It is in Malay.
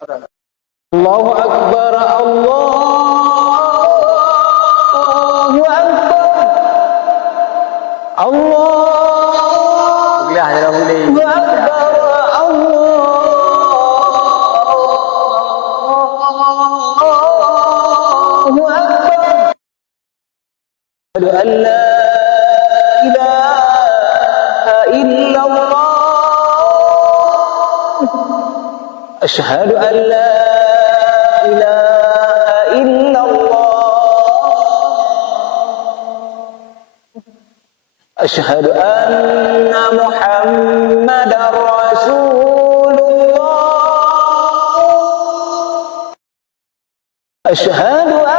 Allahu Akbar, Allahu Akbar, Allahu Akbar, Allahu Akbar. Asyhadu an la ilaha illallah. Asyhadu an la ilaha illallah. Asyhadu anna Muhammadar Rasulullah. Asyhadu